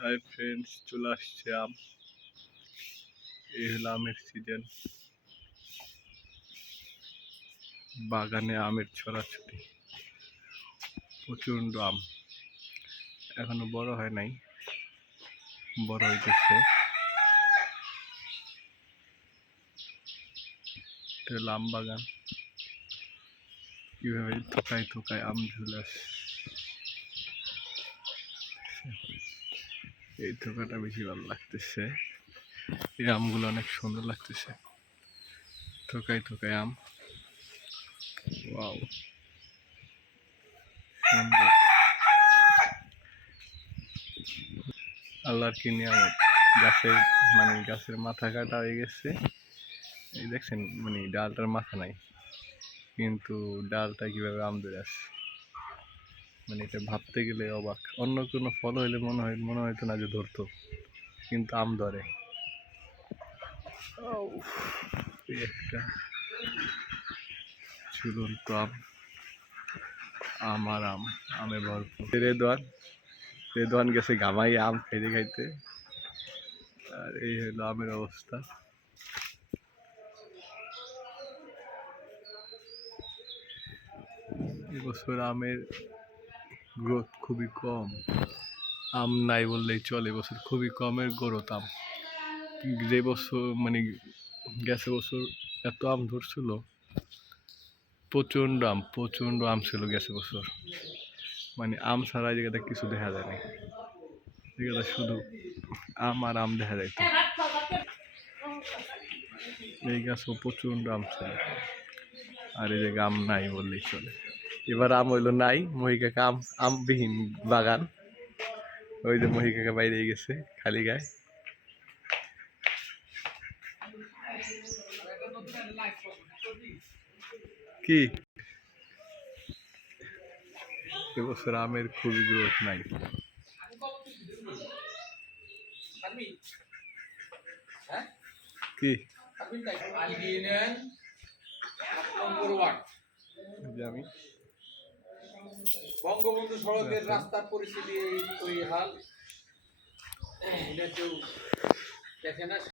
Hi friends চলে আসছে আম। এই হলো আমের সিজন বাগানে আমের ছড়াছড়ি। প্রচণ্ড আম। এখনও বড় হয় নাই। বড় হইতেছে। আম বাগান। কীভাবে থোকায় থোকায় আম ঝুলে এই থোকাটা বেশি ভালো লাগতেছে। এই আমগুলো অনেক সুন্দর লাগতেছে। থোকায় থোকায় আম। ওয়াও। সুন্দর। আল্লাহর কি নিয়ামত? গাছের মানে গাছের মাথা কাটা হয়ে গেছে। এই দেখছেন মানে ডালটার মাথা নাই। কিন্তু ডালটা কীভাবে আম ধরে আসছে? মানে এটা ভাবতে গেলে অবাক। অন্য কোনো ফল হইলে মনে হয় মনে হয়তো না যে ধরতো কিন্তু আম ধরে। একটা ঝুলন্ত আম। আমার আম আমে ভরপুর। রেদওয়ান রেদওয়ান গেছে ঘামাই আম খাইতে খাইতে। আর এই হলো আমের অবস্থা। এবছর আমের গ্রোথ খুবই কম। আম নাই বললেই চলে এবছর খুবই কমের গ্রোথ আম। যে বছর মানে গেছে বছর এত আম ধরছিল, প্রচণ্ড আম প্রচণ্ড আম ছিল গেছে বছর। মানে আম ছাড়া জায়গাটা কিছু দেখা যায় না এই জায়গাটা শুধু আম আর আম দেখা যায়। এই গাছও প্রচণ্ড আম ছিল। আর এই জায়গায় আম নাই বললেই চলে। এবার আম হইল নাই মহিকাকা আম আমবিহীন বাগান। ওই যে মহিকাকে বাইরে গেছে খালি গায়ে। কি? এবছর আমের খুবই গ্রোথ নাই। কি? আমি। বঙ্গবন্ধু সড়কের রাস্তার পরিস্থিতি এই হাল। এটা কেউ দেখে না।